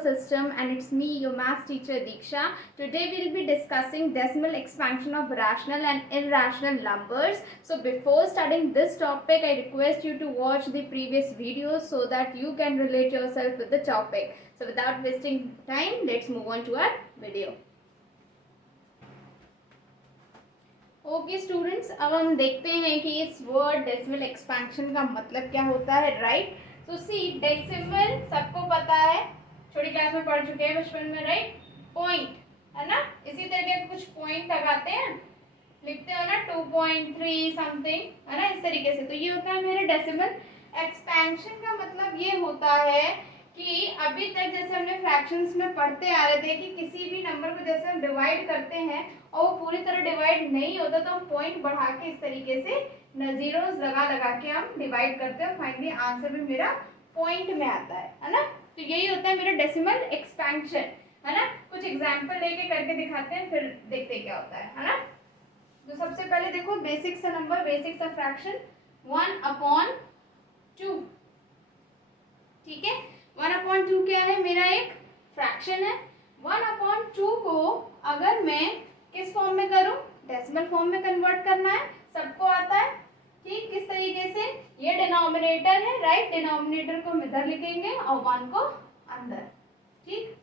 system, and it's me, your math teacher Diksha. Today we'll be discussing decimal expansion of rational and irrational numbers. So before starting this topic, I request you to watch the previous videos so that you can relate yourself with the topic. So without wasting time, let's move on to our video. Okay students, अब हम देखते हैं कि इस word decimal expansion का मतलब क्या होता है, राइट? तो सी डेसिमल सबको पता है, छोटी क्लास में पढ़ चुके हैं बचपन में, राइट? पॉइंट है ना, इसी तरह के कुछ पॉइंट लगाते हैं, लिखते हो ना 2.3 समथिंग, है ना, इस तरीके से। तो ये होता है मेरे डेसिमल एक्सपेंशन का मतलब ये होता है कि अभी तक जैसे हमने फ्रैक्शंस में पढ़ते आ रहे थे कि किसी भी नंबर को जैसे हम डिवाइड करते हैं और वो पूरी तरह डिवाइड नहीं होता तो हम पॉइंट बढ़ा के इस तरीके से जीरोस लगा लगा के हम डिवाइड करते हैं, फाइनली आंसर भी मेरा पॉइंट में आता है ना। तो यही होता है मेरा डेसिमल एक्सपेंशन, है ना। कुछ एग्जांपल लेके करके दिखाते हैं, फिर देखते हैं क्या होता है ना। तो सबसे पहले देखो बेसिक सा नंबर, बेसिक सा फ्रैक्शन 1/2, ठीक है। 1/2 क्या है, मेरा एक फ्रैक्शन है। 1/2 को अगर मैं किस फॉर्म में करूं, डेसिमल फॉर्म में कन्वर्ट करना है, सबको आता है, ठीक। किस तरीके से, ये डिनोमिनेटर है, राइट? डिनोमिनेटर को हम इधर लिखेंगे और 1 को अंदर, ठीक।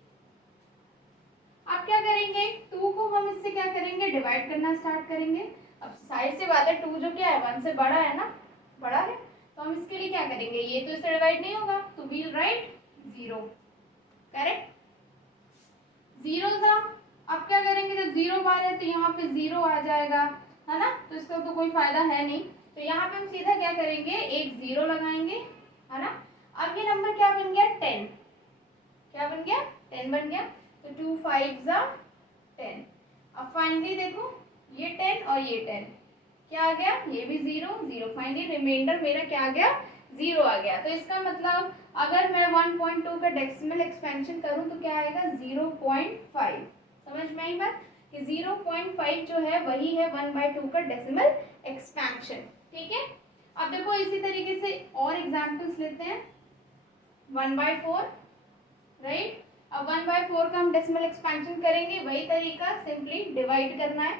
अब क्या करेंगे, 2 को हम इससे क्या करेंगे, डिवाइड करना स्टार्ट करेंगे। अब साइड से बात है, 2 जो क्या है 1 से बड़ा है ना, बड़ा है, तो हम इसके लिए क्या करेंगे, ये तो इससे डिवाइड नहीं होगा, तो वील राइट 0, करेक्ट। 0 था, अब क्या करेंगे, जब 0 बार है तो यहाँ पे 0 आ जाएगा, है ना। तो इसका तो कोई फायदा है नहीं, तो यहाँ पे हम सीधा क्या करेंगे, एक 0 लगाएंगे, है ना। अब ये नंबर क्या बन गया, 10, क्या बन गया, 10 बन गया। तो 2 5 10। अब फाइनली देखो ये 10 और ये 10 क्या आ गया, ये भी 0 0, फाइनली रिमाइंडर मेरा क्या आ गया, 0 आ गया। तो इसका मतलब अगर मैं 1.2 का डेसिमल एक्सपेंशन करूं तो क्या आएगा, 0.5। समझ में आई बात कि 0.5 जो है वही है 1/2 का डेसिमल एक्सपेंशन, ठीक है। अब देखो इसी तरीके से और एग्जांपल्स लेते हैं। 1/4, राइट। अब 1/4 का हम डेसिमल एक्सपेंशन करेंगे, वही तरीका, सिंपली डिवाइड करना है।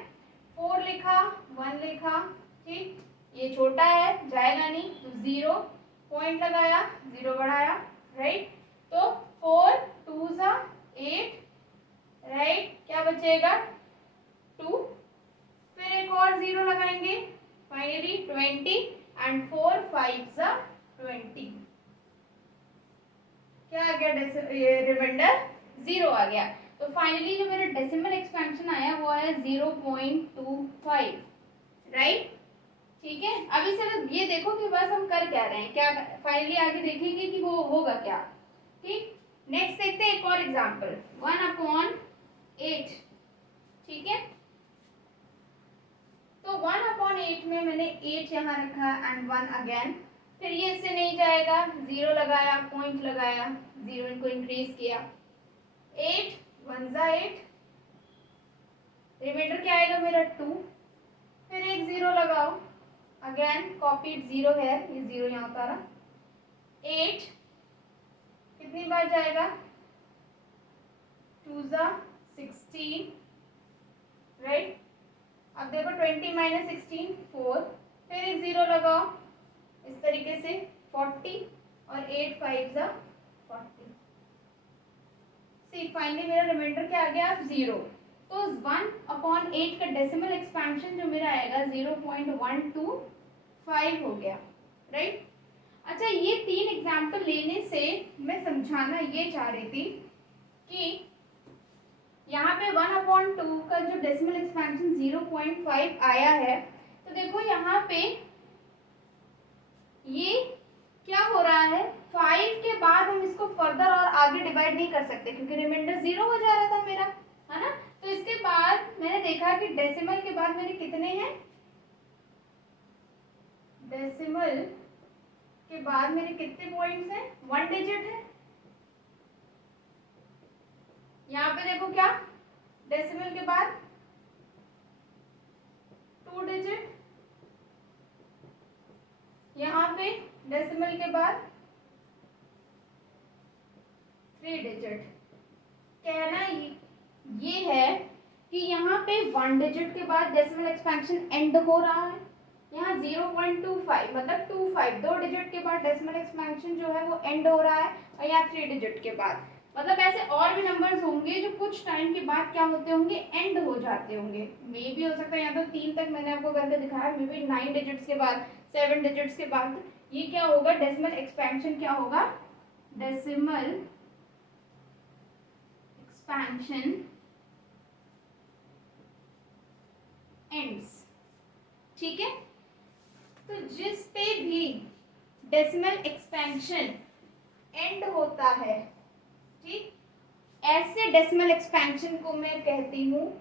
4 लिखा, 1 लिखा, ठीक। ये छोटा है, जाएगा नहीं, तो 0, पॉइंट लगाया, 0 बढ़ाया, राइट। तो 4 2 8, राइट। क्या बचेगा, 2, फिर एक और 0 लगाएंगे, फाइनली 20 एंड 4 5 20, क्या आ गया, रिमाइंडर 0 आ गया। तो फाइनली जो मेरा डेसिमल एक्सपेंशन आया वो आया 0.25, राइट, ठीक है। अब इसे ये देखो कि बस हम कर क्या रहे हैं, क्या फाइनली आगे देखेंगे कि वो होगा क्या, ठीक। नेक्स्ट देखते हैं एक और एग्जांपल, 1/8, ठीक है। तो 1/8 में मैंने 8 यहाँ रखा एंड 1 अगेन, फिर ये इससे नहीं जाएगा, 0 लगाया, पॉइंट लगाया, 0 इनको इंक्रीज किया, 8 1 8, रिमाइंडर क्या आएगा मेरा 2, फिर एक 0 लगाओ, अगेन कॉपीड 0 है, ये 0 यहाँ उतारा, 8 कितनी बार जाएगा, 2 16, राइट। अब देखो 20 - 16 4, फिर एक 0 लगाओ, इस तरीके से 40 और 8 5 40। सी फाइनली मेरा रिमाइंडर क्या आ गया, 0। तो 1/8 का डेसिमल एक्सपेंशन जो मेरा आएगा 0.125 हो गया, राइट। अच्छा, ये 3 एग्जाम्पल लेने से मैं समझाना ये चाह रही थी कि यहाँ पे 1/2 का जो डेसिमल एक्सपेंशन 0.5 आया है, तो देखो यहाँ पे ये क्या हो रहा है, 5 के बाद हम इसको फर्दर और आगे डिवाइड नहीं कर सकते क्योंकि रिमाइंडर 0 हो जा रहा था मेरा, है ना। तो इसके बाद मैंने देखा कि डेसिमल के बाद मेरे कितने हैं, डेसिमल के बाद मेरे कितने पॉइंट्स हैं, 1 डिजिट है। यहाँ पे देखो क्या, डेसिमल के बाद 2 डिजिट, यहाँ पे डेसिमल के बाद 3 डिजिट, कहना ये है कि यहाँ पे 1 डिजिट के बाद डेसिमल एक्सपेंशन एंड हो रहा है, यहाँ 0.25 मतलब 25 2 डिजिट के बाद डेसिमल एक्सपेंशन जो है वो एंड हो रहा है, और यहाँ 3 डिजिट के बाद, मतलब ऐसे और भी नंबर्स होंगे जो कुछ टाइम के बाद क्या होते होंगे, एंड हो जाते होंगे। मे भी हो सकता है यहाँ तो 3 तक मैंने आपको करके दिखाया, मे बी 9 डिजिट्स के बाद 7 डिजिट्स के बाद ये क्या होगा, डेसिमल एक्सपेंशन क्या होगा, डेसिमल एक्सपेंशन एंड्स। ठीक है, तो जिस पे भी डेसिमल एक्सपेंशन एंड होता है, ठीक, ऐसे डेसिमल एक्सपेंशन को मैं कहती हूँ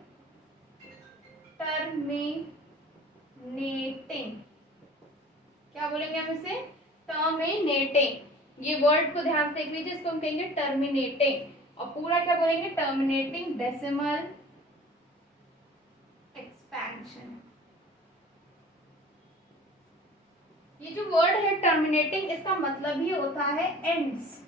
टर्मिनेटिंग। क्या बोलेंगे हम इसे, टर्मिनेटिंग। ये वर्ड को ध्यान से देख लीजिए, इसको हम कहेंगे टर्मिनेटिंग, और पूरा क्या बोलेंगे, टर्मिनेटिंग डेसिमल एक्सपेंशन। ये जो वर्ड है टर्मिनेटिंग, इसका मतलब ही होता है एंड्स।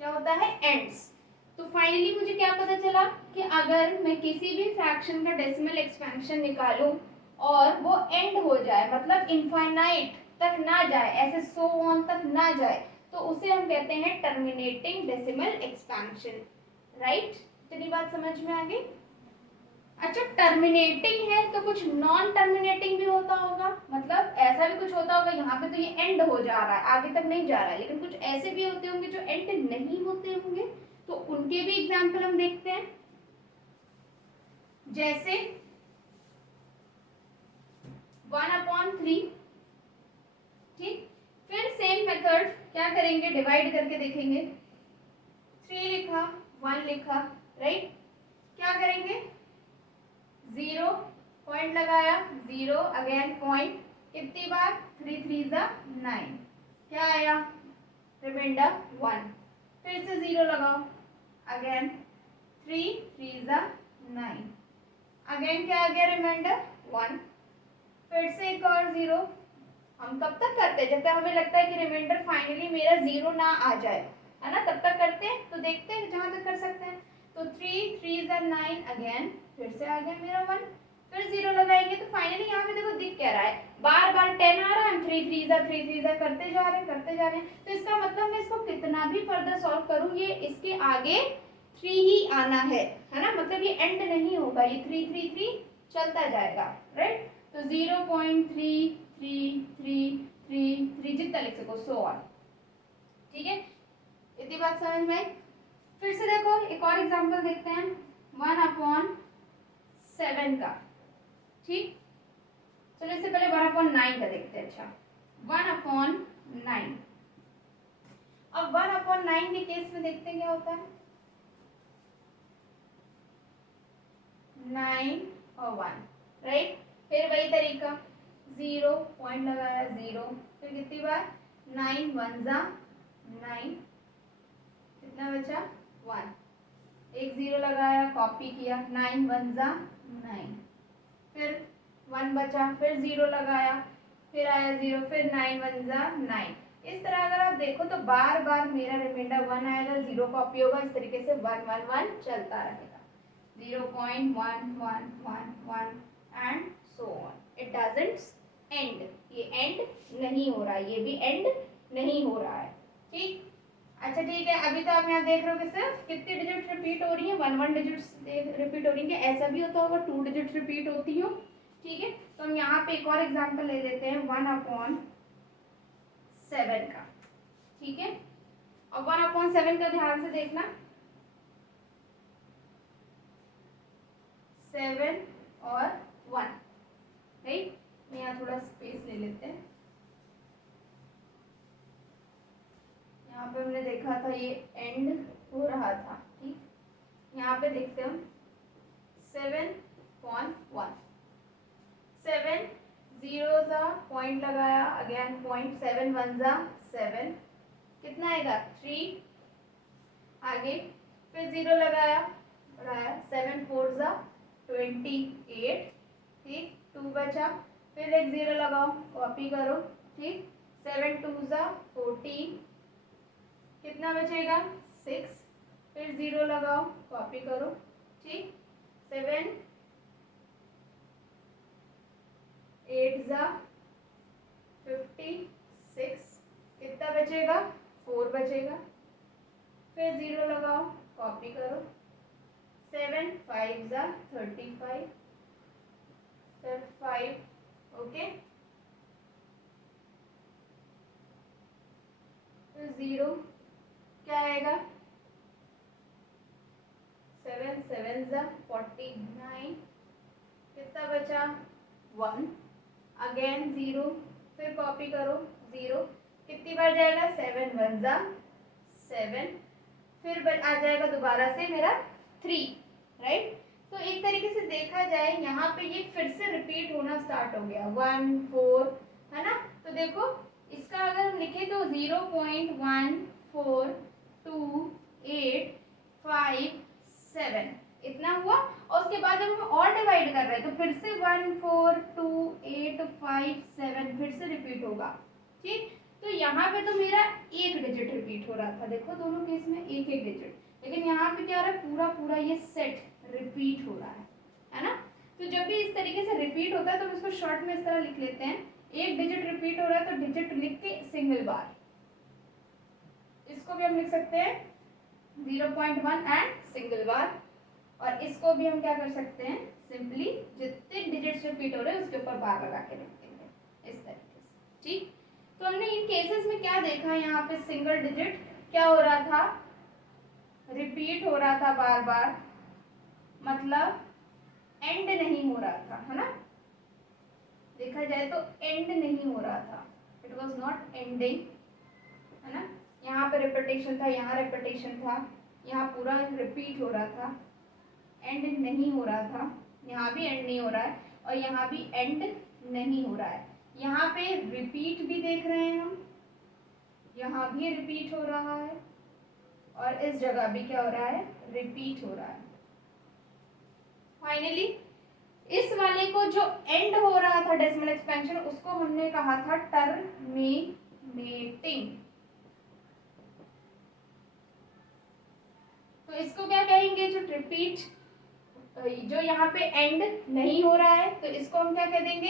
क्या होता है, एंड्स। तो फाइनली मुझे क्या पता चला कि अगर मैं किसी भी फ्रैक्शन का डेसिमल एक्सपेंशन निकालूं और वो एंड हो जाए, मतलब इनफाइनाइट तक ना जाए, ऐसे सो ऑन तक ना जाए, तो उसे हम कहते हैं टर्मिनेटिंग डेसिमल एक्सपेंशन। राइट, इतनी बात समझ में आ गई। अच्छा, टर्मिनेटिंग है तो कुछ नॉन टर्मिनेटिंग भी होता होगा, मतलब ऐसा भी कुछ होता होगा, यहाँ पे तो ये एंड हो जा रहा है, आगे तक नहीं जा रहा है, लेकिन कुछ ऐसे भी होते होंगे जो एंड नहीं होते होंगे, तो उनके भी एग्जाम्पल हम देखते हैं। जैसे 1/3, ठीक, फिर सेम मेथड क्या करेंगे, डिवाइड करके देखेंगे। 3 लिखा, 1 लिखा, राइट, क्या करेंगे, 0 पॉइंट लगाया, 0 अगेन पॉइंट, कितनी बार, 3 3 9, क्या आया, रिमाइंडर 1, फिर से 0 लगाओ, अगेन 3 3 9, अगेन क्या आ गया, रिमाइंडर 1, फिर से एक और 0। हम कब तक करते हैं, जब तक हमें लगता है कि रिमाइंडर फाइनली मेरा 0 ना आ जाए, है ना, तब तक करते हैं। तो देखते हैं जहां तक कर सकते हैं। तो 3 3 9, अगेन फिर से आ गया मेरा 1, फिर 0 लगाएंगे, तो फाइनली यहाँ पे देखो दिख क्या रहा है, बार बार 10 आ रहा है, हम 3 3 करते जा रहे हैं। तो इसका मतलब मैं इसको कितना भी फर्दर सॉल्व करूँ, ये इसके आगे 3 ही आना है ना, मतलब ये एंड नहीं होगा, ये 3 3 3 चलता जाएगा। राइट, तो 0.3333 जितना लिख सको, सो ऑन। ठीक है, इतनी बात समझ में आई। फिर से देखो एक और एग्जांपल देखते हैं, 1/7 का। ठीक, चलो इससे पहले 1/9 का देखते हैं। अच्छा, 1/9। अब 1/9 के केस में देखते हैं क्या होता है, 9 और 1, राइट, फिर वही तरीका, 0 पॉइंट लगाया, 0, फिर कितनी बार, 9 1 9, कितना बचा, 1, एक 0 लगाया, कॉपी किया, 9 1 9, फिर 1 बचा, फिर 0 लगाया, फिर आया 0, फिर 9 1 9। इस तरह अगर आप देखो तो बार बार मेरा रिमाइंडर 1 आएगा, 0 कॉपी होगा, इस तरीके से 1 1 1 चलता रहेगा, 0.1111 and so on, it doesn't and, ये एंड नहीं हो रहा है, ये भी एंड नहीं हो रहा है। ठीक, अच्छा ठीक है, अभी तो आप यहाँ देख रहे हो कि सिर्फ कितनी डिजिट रिपीट हो रही है, 1 डिजिट्स रिपीट हो रही है, ऐसा भी होता होगा 2 डिजिट रिपीट होती हो। ठीक है, तो हम यहाँ पे एक और एग्जांपल ले लेते हैं 1/7 का। ठीक है, और 1/7 का ध्यान से देखना, 7 और 1, राइट, यहाँ थोड़ा स्पेस ले लेते हैं। यहाँ पे हमने देखा था ये एंड हो रहा था। ठीक, यहाँ पे देखते हैं हम 7.1, 7 0 सा पॉइंट लगाया, अगेन पॉइंट, 7 1 7, कितना आएगा, 3, आगे फिर 0 लगाया, बढ़ाया, 7 4 28, ठीक, 2 बचा, फिर एक 0 लगाओ, कॉपी करो, ठीक, 7 2 14, कितना बचेगा, 6, फिर 0 लगाओ, कॉपी करो, ठीक। 7 8 जा 56, कितना बचेगा, 4 बचेगा। फिर 0 लगाओ, कॉपी करो, 7 5 जा 35, फिर 5, ओके। फिर 0 क्या आएगा, 7 7 जा 49, कितना बचा, 1, अगेन 0, फिर कॉपी करो, 0 कितनी बार जाएगा, 7 1 जा 7, फिर आ जाएगा दोबारा से मेरा 3, राइट। तो एक तरीके से देखा जाए यहाँ पे ये फिर से रिपीट होना स्टार्ट हो गया, 1 4, है ना। तो देखो इसका अगर हम लिखे तो 0.14285 इतना हुआ। और उसके बाद जब हम और डिवाइड कर रहे हैं तो फिर से 14285 फिर से रिपीट होगा, ठीक। तो यहाँ पे तो मेरा एक डिजिट रिपीट हो रहा था, देखो दोनों केस में एक एक डिजिट, लेकिन यहाँ पे क्या हो रहा है, पूरा पूरा ये सेट रिपीट हो रहा है ना। तो जब भी इस तरीके से रिपीट होता है तो हम इसको शॉर्ट में इस तरह लिख लेते हैं, एक डिजिट रिपीट हो रहा है तो डिजिट लिख के सिंगल बार, इसको भी हम लिख सकते हैं 0.1 एंड सिंगल बार। और इसको भी हम क्या कर सकते हैं, सिंपली जितने डिजिट्स रिपीट हो रहे हैं उसके ऊपर बार लगा के लिख देंगे इस तरीके से, ठीक। तो हमने इन केसेस में क्या देखा, यहाँ पे सिंगल डिजिट क्या हो रहा था, रिपीट हो रहा था बार बार, मतलब एंड नहीं हो रहा था, है ना। देखा जाए तो एंड नहीं हो रहा था, इट वॉज नॉट एंडिंग, है ना। यहाँ पे रिपीटेशन था, यहाँ रिपीटेशन था, यहाँ पूरा रिपीट हो रहा था, एंड नहीं हो रहा था, यहाँ भी एंड नहीं हो रहा है और यहाँ भी एंड नहीं हो रहा है। यहाँ पे रिपीट भी देख रहे हैं हम, यहाँ भी रिपीट हो रहा है और इस जगह भी क्या हो रहा है, रिपीट हो रहा है। फाइनली इस वाले को जो एंड हो रहा था डेसिमल एक्सपेंशन, उसको हमने कहा था टर्मिनेटिंग। तो इसको क्या कहेंगे, जो रिपीट, जो यहाँ पे एंड नहीं हो रहा है तो इसको हम क्या कह देंगे,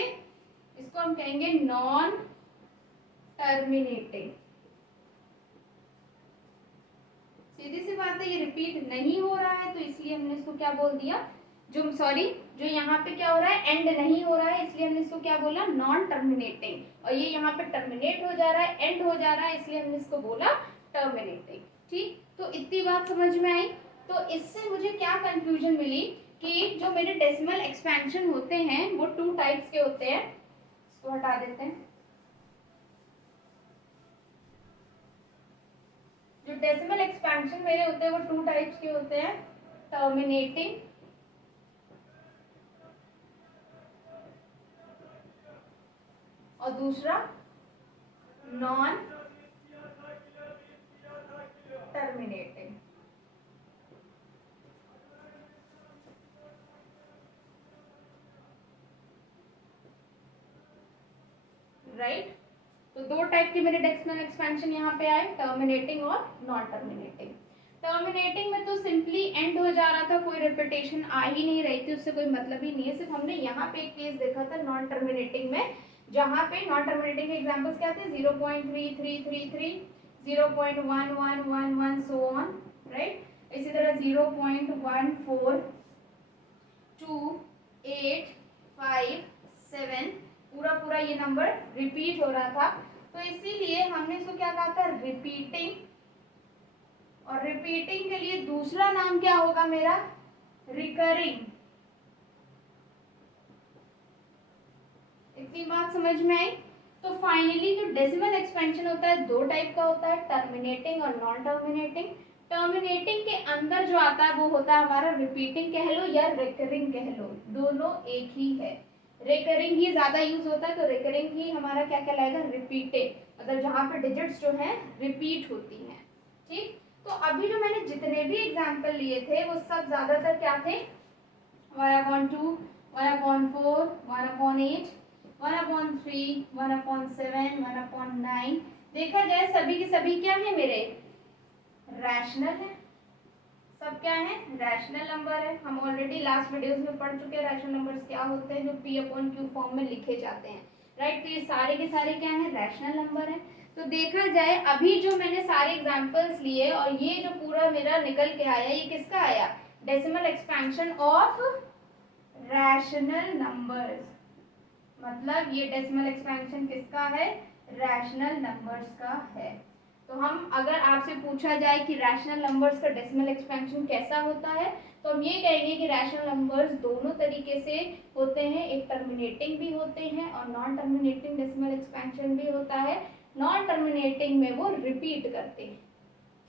इसको हम कहेंगे नॉन टर्मिनेटिंग। सीधी सी बात है, ये रिपीट नहीं हो रहा है तो इसलिए हमने इसको क्या बोल दिया, जो यहाँ पे क्या हो रहा है, एंड नहीं हो रहा है, इसलिए हमने इसको क्या बोला, नॉन टर्मिनेटिंग। और ये यहाँ पे टर्मिनेट हो जा रहा है, एंड हो जा रहा है, इसलिए हमने इसको बोला टर्मिनेटिंग, ठीक। तो इतनी बात समझ में आई। तो इससे मुझे क्या कंक्लूजन मिली कि जो मेरे डेसिमल एक्सपेंशन होते हैं वो 2 टाइप्स के होते हैं। इसको हटा देते हैं। जो डेसिमल एक्सपेंशन मेरे होते हैं वो 2 टाइप्स के होते हैं, टर्मिनेटिंग और दूसरा नॉन टर्मिनेटिंग। राइट। तो 2 टाइप के मेरे डेसिमल एक्सपेंशन यहाँ पे आए, टर्मिनेटिंग और नॉन टर्मिनेटिंग। टर्मिनेटिंग में तो सिंपली एंड हो जा रहा था, कोई रिपीटेशन आ ही नहीं रही थी, उससे कोई मतलब ही नहीं है। सिर्फ हमने यहाँ पे एक केस देखा था नॉन टर्मिनेटिंग में, जहाँ पे नॉन टर्मिनेटिंग के एग्जांपल्स क्या थे, 0.3333, 0.1111 सो ऑन, राइट। इसी तरह 0.14285 पूरा पूरा ये नंबर रिपीट हो रहा था। तो इसीलिए हमने इसको क्या कहा था, रिपीटिंग। और रिपीटिंग के लिए दूसरा नाम क्या होगा मेरा, रिकरिंग। इतनी बात समझ में आई। तो फाइनली जो डेसिमल एक्सपेंशन होता है 2 टाइप का होता है, टर्मिनेटिंग और नॉन टर्मिनेटिंग। टर्मिनेटिंग के अंदर जो आता है वो होता है हमारा रिपीटिंग कह लो या रिकरिंग कह लो, दोनों एक ही है। रिकरिंग ही ज्यादा यूज होता है, तो रिकरिंग ही हमारा क्या कहलाएगा, रिपीटेड, मतलब जहाँ पे डिजिट्स जो है रिपीट होती हैं, ठीक। तो अभी जो मैंने जितने भी एग्जाम्पल लिए थे वो सब ज्यादातर क्या थे, 1/2, 1/4, 1/8, 1/3, 1/7, 1/9। देखा जाए सभी के सभी क्या है मेरे, रैशनल है, सब क्या है, रैशनल नंबर है। हम ऑलरेडी लास्ट वीडियोस में पढ़ चुके हैं रैशनल नंबर्स क्या होते हैं जो पी अपॉन क्यू फॉर्म में लिखे जाते हैं, राइट। तो ये सारे के सारे क्या है, रैशनल नंबर है। तो देखा जाए अभी जो मैंने सारे एग्जांपल्स लिए और ये जो पूरा मेरा निकल के आया, ये किसका आया, decimal expansion of rational numbers. मतलब ये डेसिमल एक्सपेंशन किसका है, रैशनल नंबर्स का है। तो हम अगर आपसे पूछा जाए कि रैशनल नंबर्स का डेसिमल एक्सपेंशन कैसा होता है, तो हम ये कहेंगे कि रैशनल नंबर्स दोनों तरीके से होते हैं, एक टर्मिनेटिंग भी होते हैं और नॉन टर्मिनेटिंग डेसिमल एक्सपेंशन भी होता है। नॉन टर्मिनेटिंग में वो रिपीट करते हैं,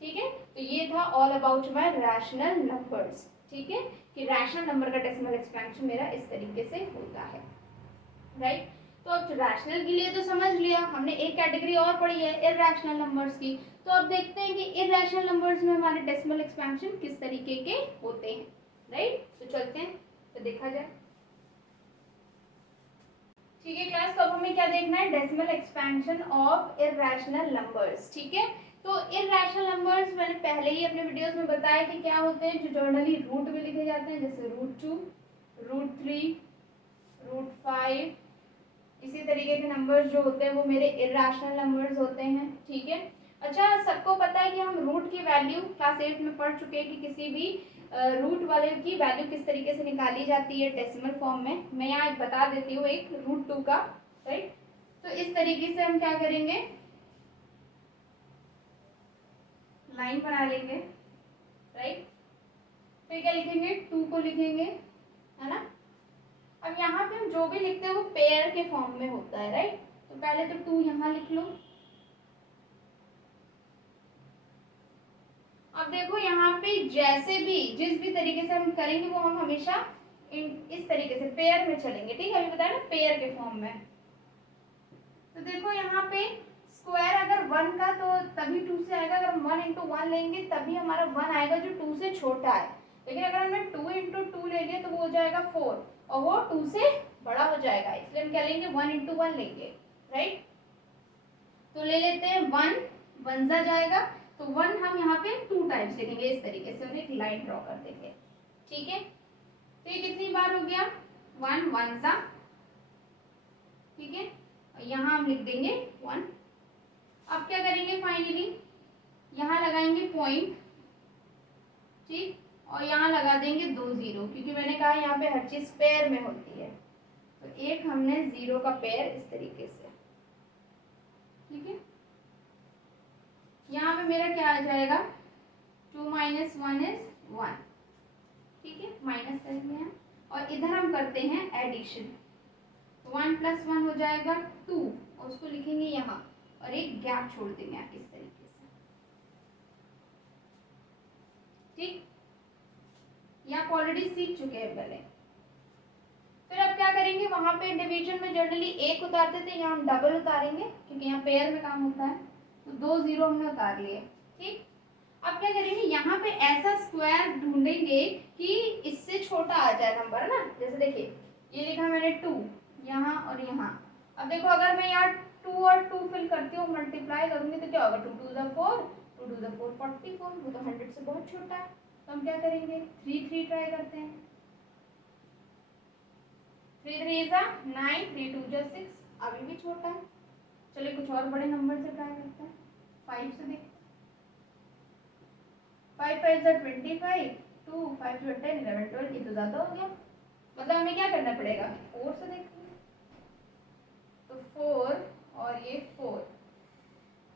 ठीक है। तो ये था all about my rational numbers, ठीक है, कि रैशनल नंबर का डेसिमल एक्सपेंशन मेरा इस तरीके से होता है, राइट। तो अब रैशनल के लिए तो समझ लिया हमने, एक कैटेगरी और पढ़ी है इरैशनल नंबर्स की। तो अब देखते हैं कि इरैशनल नंबर्स में हमारे डेसिमल एक्सपेंशन किस तरीके के होते हैं, राइट। तो चलते हैं तो देखा जाए, ठीक है क्लास। तो अब हमें क्या देखना है, decimal expansion of irrational numbers, ठीक है। तो इरैशनल नंबर्स मैंने पहले ही अपने वीडियोस में बताया कि क्या होते हैं, जो जनरली रूट में लिखे जाते हैं, जैसे √2, √3, √5। इसी तरीके के नंबर्स जो होते हैं वो मेरे इरैशनल नंबर्स होते हैं, ठीक है। अच्छा, सबको पता है कि हम रूट की वैल्यू क्लास 8 में पढ़ चुके हैं कि किसी भी रूट वाले की वैल्यू किस तरीके से निकाली जाती है डेसिमल फॉर्म में। मैं यहाँ एक बता देती हूँ, एक √2 का, राइट। तो इस तरीके से हम क्या करेंगे, लाइन बना लेंगे, राइट। फिर क्या लिखेंगे, 2 को लिखेंगे, है ना। अब यहाँ पे हम जो भी लिखते हैं वो पेयर के फॉर्म में होता है, राइट। तो पहले तो 2 यहाँ लिख लो। अब देखो यहाँ पे जैसे भी जिस भी तरीके से हम करेंगे वो हम हमेशा इस तरीके से पेयर में चलेंगे, ठीक है। अभी बताया ना पेयर के फॉर्म में। तो देखो यहाँ पे स्क्वायर अगर 1 का तो तभी 2 से आएगा, अगर हम 1 इंटू 1 लेंगे तभी हमारा 1 आएगा जो 2 से छोटा है। लेकिन अगर हमने 2 इंटू 2 ले लिया तो वो हो जाएगा 4 और वो 2 से बड़ा हो जाएगा, इसलिए हम क्या लेंगे, 1 इंटू 1 लेंगे, राइट। तो ले लेते हैं 1, 1 जा जाएगा, तो 1 हम यहाँ पे 2 टाइम्स लिखेंगे, इस तरीके से हम एक लाइन ड्रॉ कर देंगे, ठीक है। तो ये कितनी बार हो गया, 1 1 सा, ठीक है। और यहाँ हम लिख देंगे 1। अब क्या करेंगे, फाइनली यहाँ लगाएंगे पॉइंट, ठीक, और यहाँ लगा देंगे 2 0, क्योंकि मैंने कहा यहाँ पे हर चीज पेयर में होती है। तो एक हमने 0 का पेयर इस तरीके से, ठीक है। यहाँ पे मेरा क्या आ जाएगा, 2 - 1 is 1, ठीक है, माइनस कर दिया। और इधर हम करते हैं एडिशन, 1 + 1 हो जाएगा 2 और उसको लिखेंगे यहाँ और एक गैप छोड़ देंगे इस तरीके से, ठीक। ये आप ऑलरेडी सीख चुके हैं पहले। फिर अब क्या करेंगे, वहां पे डिवीजन में जनरली 1 उतारते थे, यहाँ हम डबल उतारेंगे क्योंकि यहाँ पेयर में काम होता है। तो 2 0 हमने उतार लिए, ठीक। अब क्या करेंगे, यहाँ पे ऐसा स्क्वायर ढूंढेंगे कि इससे छोटा आ जाए नंबर, है ना। जैसे देखिए ये लिखा मैंने 2 यहाँ और यहाँ। अब देखो अगर मैं यहाँ 2 और 2 फिल करती हूँ, मल्टीप्लाई करूंगी तो क्या होगा, 2 2 ज़ा 4, 2 2 ज़ा 4 44, वो तो 100 से बहुत छोटा है। तो हम क्या करेंगे, 3 3 ट्राई करते हैं, 3 3 ज़ा 9, 3 2 ज़ा 6, अभी भी छोटा है। चलिए कुछ और बड़े नंबर से ट्राई करते हैं, 5 से देखते हैं, 5 5 ज़ा 25, 2 5 ज़ा 10, 11 12, ये तो ज़्यादा हो गया। मतलब हमें क्या करना पड़ेगा, 4 से देखते हैं। तो 4 और ये 4,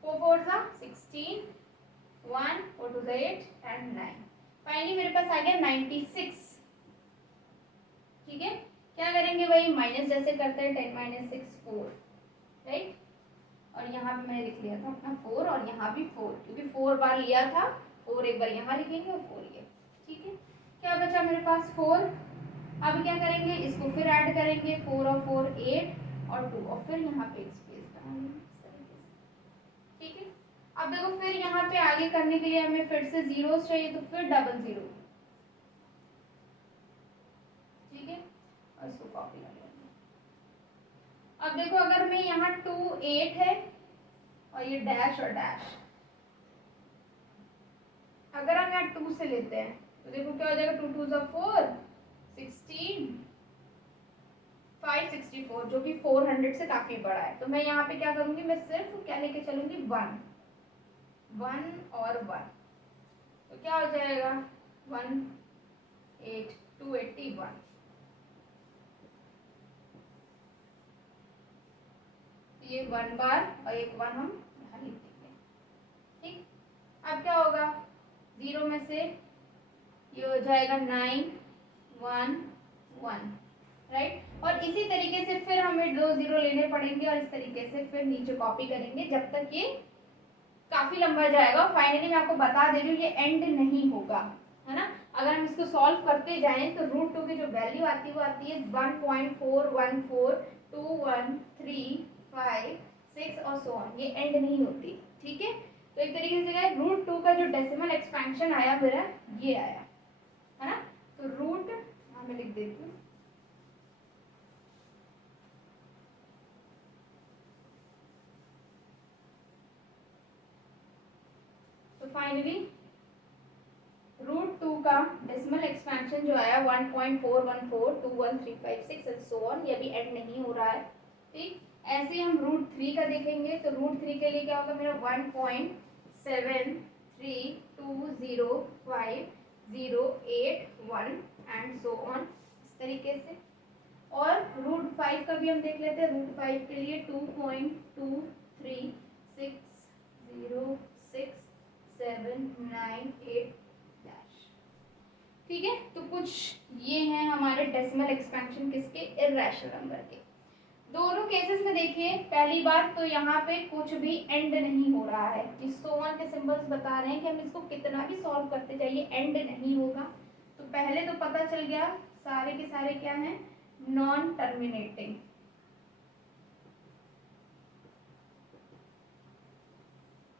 4 4 ज़ा 16, 1 4 2 ज़ा 8 एंड 9। फाइनली मेरे पास आ गया 96, ठीक है। क्या करेंगे, वही माइनस जैसे करते हैं, 10 - 6 4, राइट। और यहाँ पे मैंने लिख लिया था अपना 4 और यहाँ भी 4, क्योंकि 4 बार लिया था, 4 एक बार यहाँ लिखेंगे और 4 ये, ठीक है। क्या बचा मेरे पास, 4। अब क्या करेंगे, इसको फिर ऐड करेंगे, 4 और 4 8 और 2 और फिर यहाँ पे स्पेस बनाएंगे, ठीक है। अब देखो फिर यहाँ पे आगे करने के लिए हमें फिर से जीरोस चाहिए, तो फिर डबल 0, ठीक है। और इसको कॉपी कर लेंगे। अब देखो अगर मैं यहाँ 2 8 है और ये डैश और डैश, अगर हम यहाँ 2 से लेते हैं तो देखो क्या हो जाएगा, 2 2 4 16 564 जो कि 400 से काफी बड़ा है। तो मैं यहाँ पे क्या करूंगी, मैं सिर्फ क्या लेके चलूंगी, 1 1 और 1। तो क्या हो जाएगा 281। ये 1 बार और एक 1 हम यहाँ लिख देंगे। ठीक, अब क्या होगा, 0 में से ये हो जाएगा 9 1 1, राइट। और इसी तरीके से फिर हमें 2 0 लेने पड़ेंगे और इस तरीके से फिर नीचे कॉपी करेंगे जब तक ये काफी लंबा जाएगा। फाइनली मैं आपको बता दे रही हूँ ये एंड नहीं होगा, है ना। अगर हम इसको सॉल्व करते जाएं तो √2 की जो वैल्यू आती है वो आती है 1.4142135 6 और सो ऑन, ये एंड नहीं होती। ठीक है, तो एक तरीके से √2 का जो डेसिमल एक्सपेंशन आया मेरा ये आया, है ना। तो रूट मैं लिख देती हूँ, तो फाइनली √2 का डेसिमल एक्सपेंशन जो आया 1.4142135 एंड सो ऑन, ये भी एंड नहीं हो रहा है। ठीक, ऐसे ही हम √3 का देखेंगे तो √3 के लिए क्या होगा मेरा 1.73205081 एंड सो ऑन, इस तरीके से। और √5 का भी हम देख लेते हैं, √5 के लिए 2.2360679 ठीक है। तो कुछ ये हैं हमारे डेसिमल एक्सपेंशन किसके, इर्रेशनल नंबर के। दोनों केसेस में देखिए, पहली बात तो यहाँ पे कुछ भी एंड नहीं हो रहा है, इस सो ऑन के सिंबल्स बता रहे हैं कि हम इसको कितना भी सॉल्व करते जाइए एंड नहीं होगा। तो पहले तो पता चल गया सारे के सारे क्या हैं, नॉन टर्मिनेटिंग।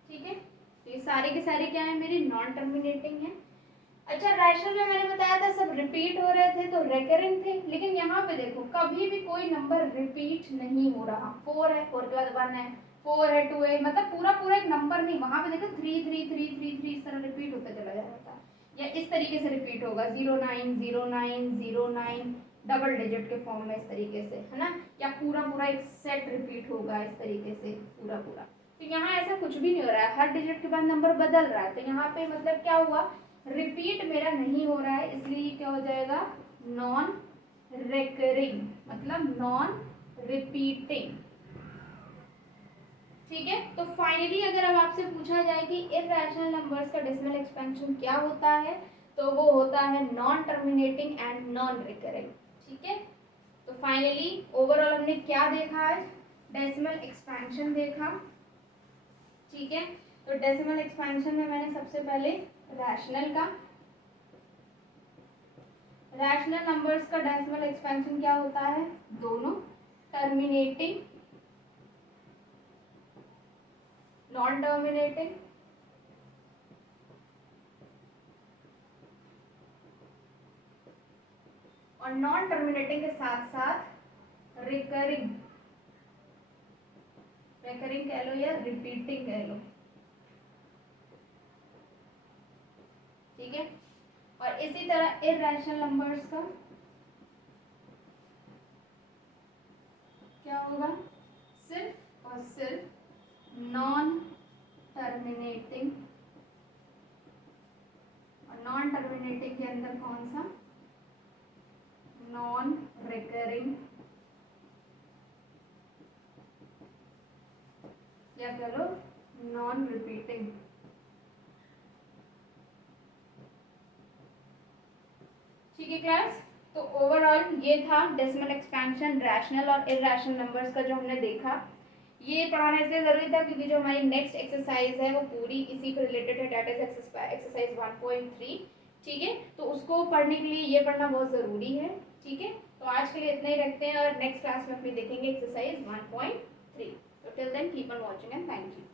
ठीक है, तो ये सारे के सारे क्या है मेरे, नॉन टर्मिनेटिंग है। अच्छा, रैशनल में मैंने बताया था सब रिपीट हो रहे थे तो रेकरिंग थे, लेकिन यहाँ पे देखो कभी भी कोई नंबर रिपीट नहीं हो रहा। 4 है, 4 के बाद 1 है, 4 है, 2 है, मतलब पूरा पूरा एक नंबर नहीं। वहां पे देखो 3 3 3 3 3 इस तरह रिपीट होता चला जा रहा था, या इस तरीके से रिपीट होगा 09 09 09 डबल डिजिट के फॉर्म में, इस तरीके से, है ना। या पूरा पूरा एक सेट रिपीट होगा इस तरीके से पूरा पूरा। तो यहाँ ऐसा कुछ भी नहीं हो रहा है, हर डिजिट के बाद नंबर बदल रहा है। तो यहाँ पे मतलब क्या हुआ, रिपीट मेरा नहीं हो रहा है, इसलिए क्या हो जाएगा, नॉन रेकरिंग, मतलब नॉन रिपीटिंग। ठीक है, तो फाइनली अगर अब आपसे पूछा जाए कि इर्रेशनल नंबर्स का डेसिमल एक्सपेंशन क्या होता है, तो वो होता है non terminating and non recurring. ठीक है, तो फाइनली ओवरऑल हमने क्या देखा आज, डेसिमल एक्सपेंशन देखा। ठीक है, तो डेसिमल एक्सपेंशन में मैंने सबसे पहले रैशनल नंबर्स का डेसिमल एक्सपेंशन क्या होता है, दोनों टर्मिनेटिंग नॉन टर्मिनेटिंग, और नॉन टर्मिनेटिंग के साथ साथ रिकरिंग कह लो या रिपीटिंग कह लो। ठीक है, और इसी तरह इर्रेशनल नंबर्स का क्या होगा, सिर्फ और सिर्फ नॉन टर्मिनेटिंग, और नॉन टर्मिनेटिंग के अंदर कौन सा, नॉन रिकरिंग, या करो नॉन रिपीटिंग। ठीक है क्लास, तो ओवरऑल ये था डेसिमल एक्सपेंशन, रैशनल और इर्रेशनल नंबर्स का जो हमने देखा। ये पढ़ाना इसलिए जरूरी था क्योंकि जो हमारी नेक्स्ट एक्सरसाइज है वो पूरी इसी को रिलेटेड है, दैट इज एक्सरसाइज 1.3। ठीक है, तो उसको पढ़ने के लिए ये पढ़ना बहुत ज़रूरी है। ठीक है, तो आज के लिए इतना ही रखते हैं और नेक्स्ट क्लास में अपनी देखेंगे एक्सरसाइज 1.3। तो till then keep on watching and thank you.